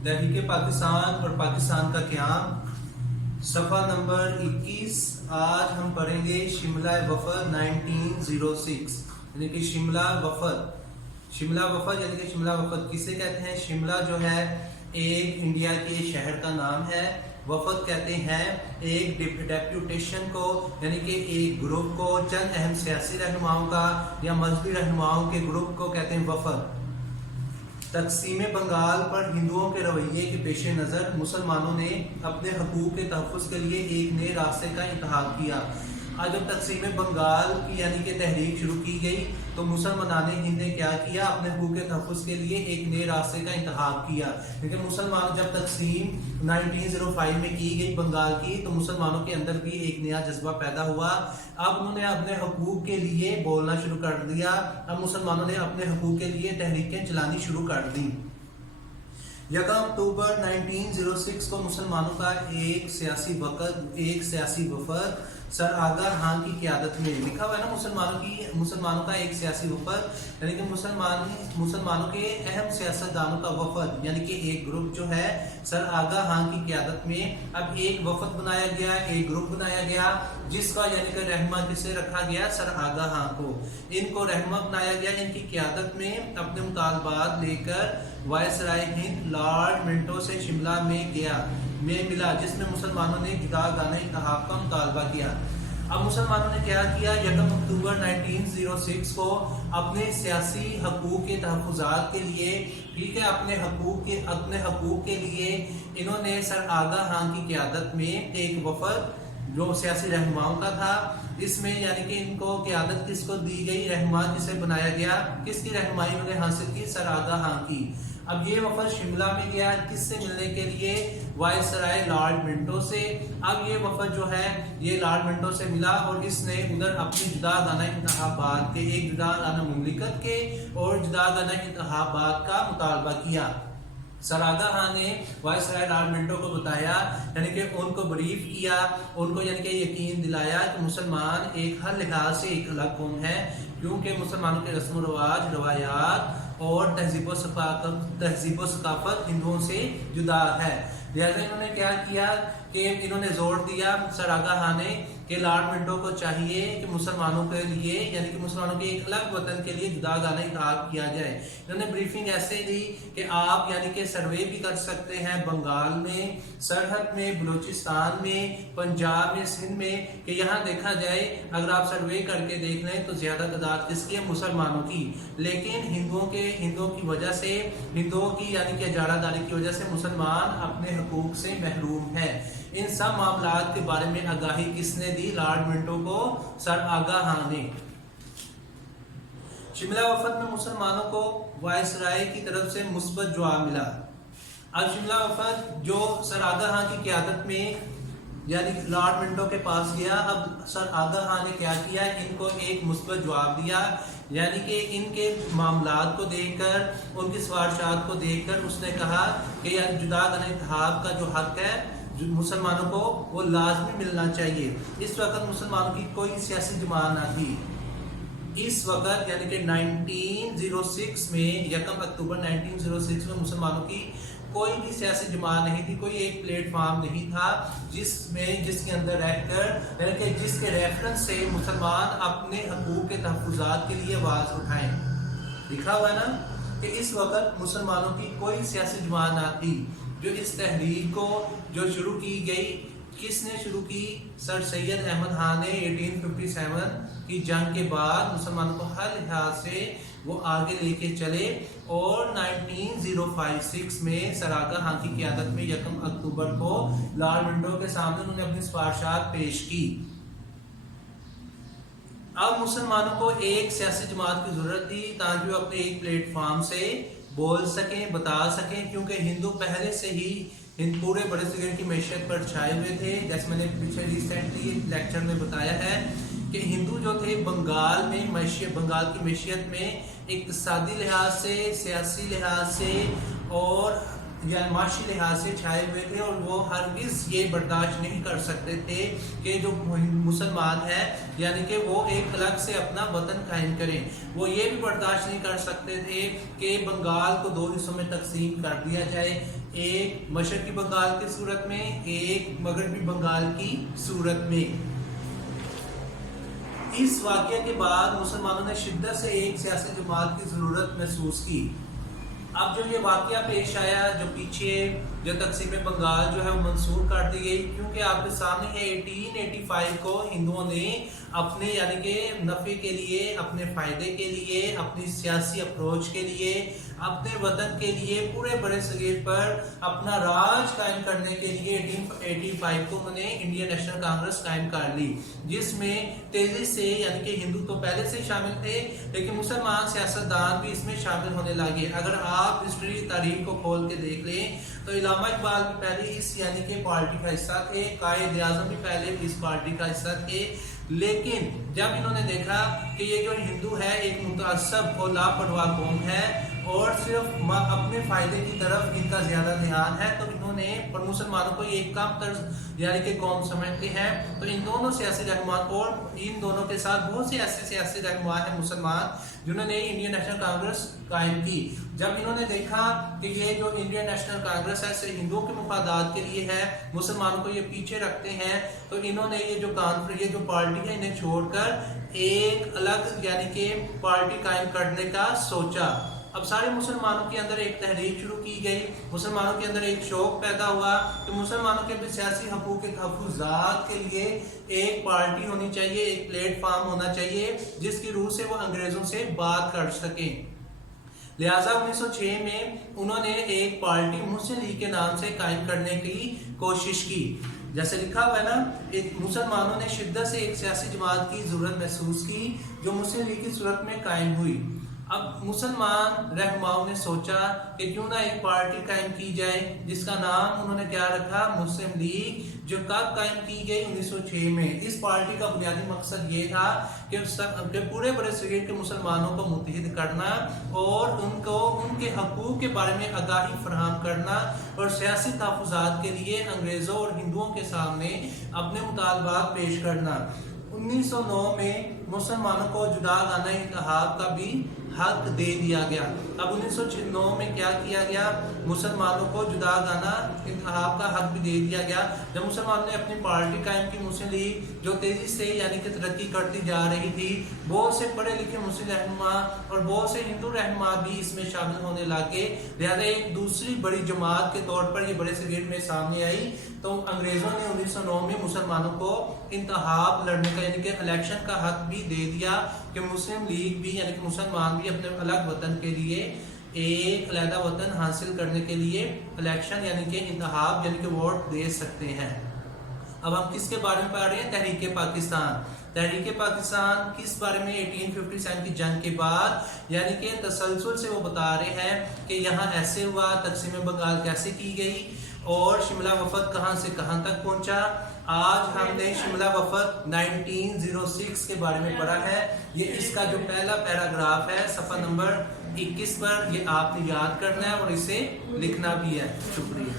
तहरीक पाकिस्तान और पाकिस्तान का क़याम, सफ़ा नंबर 21। आज हम पढ़ेंगे शिमला वफ़द 1906, यानी कि शिमला वफ़द यानी कि शिमला वफ़द किसे कहते हैं? शिमला जो है एक इंडिया के शहर का नाम है। वफ़द कहते हैं एक डेप्यूटेशन को, यानी कि एक ग्रुप को, चंद अहम सियासी रहनुमाओं का या मजहबी रहनुमाओं के ग्रुप को कहते हैं वफ़द। तक़सीम बंगाल पर हिंदुओं के रवैये के पेश नज़र मुसलमानों ने अपने हकूक़ के तहफ़्फ़ुज़ के लिए एक नए रास्ते का इंतख़ाब किया। आज जब तक़सीम बंगाल की यानी कि तहरीक शुरू की गई तो मुसलमान हिंद ने क्या किया? अपने हकूक़ के तहफ़्फ़ुज़ के लिए एक नए रास्ते का इंतख़ाब किया। क्योंकि मुसलमान जब तक़सीम 1905 में की गई बंगाल की, तो मुसलमानों के अंदर भी एक नया जज्बा पैदा हुआ। अब उन्होंने अपने हकूक़ के लिए बोलना शुरू कर दिया। अब मुसलमानों ने अपने हकूक़ के लिए तहरीकें चलानी शुरू कर दी। 1 अक्टूबर 1906 को मुसलमानों का एक सियासी वफ़द सर आगा खान की क़यादत में, लिखा हुआ है ना मुसलमानों का एक सियासी वफ़द, यानी कि मुसलमानों के अहम सियासतदानों का वफ़द, यानी कि एक ग्रुप जो है सर आगा खान की क़यादत में अब एक वफ़द बनाया गया, एक ग्रुप बनाया गया, जिसका यानी कि रहनुमा किसे रखा गया? सर आगा खान को। इनको रहनुमा बनाया गया। इनकी क़यादत में अपने मुतालबात लेकर वायसराय हिंद लॉर्ड मिंटो से शिमला में मिला, जिसमें मुसलमानों ने जुदागाना इंतखाब का मुतालबा किया। अब मुसलमानों ने क्या किया? 1 अक्टूबर 1906 को अपने सियासी हकूक़ के तहफ़्फ़ुज़ात के लिए, ठीक है, अपने हकूक़ के लिए इन्होंने सर आगा खान की क़यादत में एक वफ़द जो सियासी रहनुमाओं का था, इसमें यानी कि इनको क़यादत किसको दी गई? रहनुमा किसे बनाया गया? किसकी रहनुमाई उन्होंने हासिल की? सर आगा खान की। अब ये वफ़द शिमला में गया किससे मिलने के लिए? वायसराय लॉर्ड मिंटो से। अब ये वफ़द जो है ये लॉर्ड मिंटो से मिला और इसने उधर अपनी जुदागाना इंतखाबात के, एक जुदागाना मुमलिकत के और जुदागाना इंतखाबात का मुतालबा किया। सर आगा खान ने वायसराय लॉर्ड मिंटो को बताया, यानी कि उनको ब्रीफ किया, उनको यानी कि यकीन दिलाया कि मुसलमान एक हर लिहाज से एक अलग कौम है, क्योंकि मुसलमानों के रस्म रवाज, रवायात और तहजीब व सकाफत हिंदुओं से जुदा है। लिहाजा इन्होंने क्या किया कि इन्होंने जोर दिया सर आगा खान ने कि लॉर्ड मिंटो को चाहिए कि मुसलमानों के लिए, यानी कि मुसलमानों के एक अलग वतन के लिए जुदागाना इंतखाब किया जाए। इन्होंने ब्रीफिंग ऐसे दी कि आप यानी कि सर्वे भी कर सकते हैं बंगाल में, सरहद में, बलूचिस्तान में, पंजाब में, सिंध में, कि यहाँ देखा जाए अगर आप सर्वे करके देख लें तो ज्यादा तादाद किसकी है? मुसलमानों की। लेकिन हिंदुओं की वजह से, हिंदुओं की यानी कि इजारादारी की वजह से मुसलमान अपने हकूक से महरूम है। इन सब मामलात के बारे में आगाही किसने दी? लॉर्ड मिंटो को सर आगा खान ने। शिमला वफ़द में मुसलमानों को वायसराय की तरफ से मुस्बत जवाब मिला। अब शिमला वफ़द जो सर आगा खान की क़यादत में यानी लॉर्ड मिंटो के पास गया, अब सर आगा खान ने क्या किया? इनको एक मुस्बत जवाब दिया, यानी कि इनके मामलात को देखकर, उनकी सवारशात को देखकर उसने कहा कि यार जुदागाना इंतखाब का जो हक है मुसलमानों को वो लाजमी मिलना चाहिए। इस वक्त मुसलमानों की कोई सियासी जमात ना थी। इस वक्त यानी कि 1906 में 1 अक्टूबर 1906 में मुसलमानों की कोई भी सियासी जमात नहीं थी, कोई एक प्लेटफॉर्म नहीं था जिसके अंदर रहकर, यानी कि जिसके रेफरेंस से मुसलमान अपने हकूक़ के तहफ़्फ़ुज़ात के लिए आवाज़ उठाएं। लिखा हुआ ना कि इस वक्त मुसलमानों की कोई सियासी जमात ना थी। जो इस तहरीक को जो शुरू की गई, किसने शुरू की? सर सैयद अहमद खान ने 1857 की जंग के बाद मुसलमानों को हर लिहाज से वो आगे लेके चले और 1906 में सर आगा खान की क़यादत में 1 अक्टूबर को लॉर्ड मिंटो के सामने उन्होंने अपनी सिफारिशात पेश की। अब मुसलमानों को एक सियासी जमात की जरूरत थी ताकि वो अपने एक प्लेटफॉर्म से बोल सकें, बता सकें, क्योंकि हिंदू पहले से ही पूरे बड़े सगीर की मैशियत पर छाए हुए थे। जैसे मैंने पीछे रिसेंटली लेक्चर में बताया है कि हिंदू जो थे बंगाल की मैशियत में इक़्तिसादी लिहाज से, सियासी लिहाज से और या माशी लिहाज से छाए हुए थे और वो हरगिज ये बर्दाश्त नहीं कर सकते थे कि जो मुसलमान है यानी कि वो एक अलग से अपना वतन कायम करें। वो ये भी बर्दाश्त नहीं कर सकते थे कि बंगाल को दो हिस्सों में तकसीम कर दिया जाए, एक मशरकी बंगाल की सूरत में, एक मगरबी बंगाल की सूरत में। इस वाक़ये के बाद मुसलमानों ने शिद्दत से एक सियासी जमात की ज़रूरत महसूस की। अब जो ये वाक़या पेश आया, जो पीछे जो तकसीम बंगाल जो है वो मंसूर कर दी गई, क्योंकि आपके सामने है 1885 को हिंदुओं ने अपने यानी कि नफ़े के लिए, अपने फ़ायदे के लिए, अपनी सियासी अप्रोच के लिए, अपने वतन के लिए पूरे बड़े सगीर पर अपना राज कायम करने के लिए 1885 को उन्होंने इंडियन नेशनल कांग्रेस कायम कर ली, जिसमें तेजी से यानी कि हिंदू तो पहले से शामिल थे लेकिन मुसलमान सियासतदान भी इसमें शामिल होने लगे। अगर आप हिस्ट्री तारीख को खोल के देख लें तो इलामा इकबाल भी पहले इस यानी कि पार्टी का हिस्सा थे, कायद आज़म भी पहले इस पार्टी का हिस्सा थे, लेकिन जब इन्होंने देखा कि ये जो हिंदू है एक मुतअस्सब और लापरवाह कौम है और सिर्फ अपने फायदे की तरफ इनका ज्यादा ध्यान है, तो इन्होंने पर मुसलमानों को एक कम तर्ज यानी कि कौम समझते हैं, तो इन दोनों सियासी रहनुमान और इन दोनों के साथ बहुत से ऐसे सियासी रहनुमान हैं मुसलमान जिन्होंने इंडियन नेशनल कांग्रेस कायम की। जब इन्होंने देखा कि ये जो इंडियन नेशनल कांग्रेस है सिर्फ हिंदुओं के मुफादात के लिए है, मुसलमानों को ये पीछे रखते हैं, तो इन्होंने ये जो पार्टी है इन्हें छोड़कर एक अलग यानी कि पार्टी कायम करने का सोचा। अब सारे मुसलमानों के अंदर एक तहरीक शुरू की गई, मुसलमानों के अंदर एक शौक पैदा हुआ कि मुसलमानों के भी सियासी हकूक़ के तहफ़्फ़ुज़ात के लिए एक पार्टी होनी चाहिए, एक प्लेटफार्म होना चाहिए जिसकी रूह से वो अंग्रेज़ों से बात कर सकें। लिहाजा 1906 में उन्होंने एक पार्टी मुस्लिम लीग के नाम से कायम करने की कोशिश की। जैसे लिखा हुआ है ना, एक मुसलमानों ने शिद्दत से एक सियासी जमात की ज़रूरत महसूस की जो मुस्लिम लीग की सूरत में कायम हुई। अब मुसलमान रहनुमाओं ने सोचा कि क्यों ना एक पार्टी कायम की जाए, जिसका नाम उन्होंने क्या रखा, मुस्लिम लीग, जो कब कायम की गई 1906 में। इस पार्टी का बुनियादी मकसद ये था कि पूरे बड़े सगीर के मुसलमानों को मुत्तहिद करना और उनको उनके हकूक़ के बारे में आगाही फराहम करना और सियासी तहफ़्फ़ुज़ात के लिए अंग्रेज़ों और हिंदुओं के सामने अपने मुतालबात पेश करना। 1909 में मुसलमानों को जुदागाना इंतखाब का भी हक दे दिया गया। अब 1909 में क्या किया गया, मुसलमानों को जुदागाना इंतखाब का हक भी दे दिया गया। जब मुसलमानों ने अपनी पार्टी कायम की मुस्लिम लीग, जो तेजी से यानी कि तरक्की करती जा रही थी, बहुत से पढ़े लिखे मुस्लिम रहनुमा और बहुत से हिंदू रहनुमा भी इसमें शामिल होने लगे, लिहाजा एक दूसरी बड़ी जमात के तौर पर ये बड़े सगीर में सामने आई। तो अंग्रेज़ों ने 1909 में मुसलमानों को इंतखाब लड़ने का यानी कि इलेक्शन का हक भी दे दिया कि मुस्लिम लीग भी यानी कि मुसलमान भी अपने अलग वतन के लिए एक अलग वतन हासिल करने के लिए इलेक्शन यानी कि इंतखाब यानी कि वोट दे सकते हैं। अब हम किसके बारे में पढ़ रहे हैं, तहरीक पाकिस्तान। तहरीक पाकिस्तान किस बारे में, 1857 की जंग के बाद यानी कि तसलसल से वो बता रहे हैं कि यहाँ ऐसे हुआ, तकसीम बंगाल कैसे की गई और शिमला वफद कहाँ से कहाँ तक पहुँचा। आज हमने शिमला वफद 1906 के बारे में पढ़ा है। ये इसका जो पहला पैराग्राफ है सफ़ा नंबर 21 पर, ये आपने याद करना है और इसे लिखना भी है। शुक्रिया।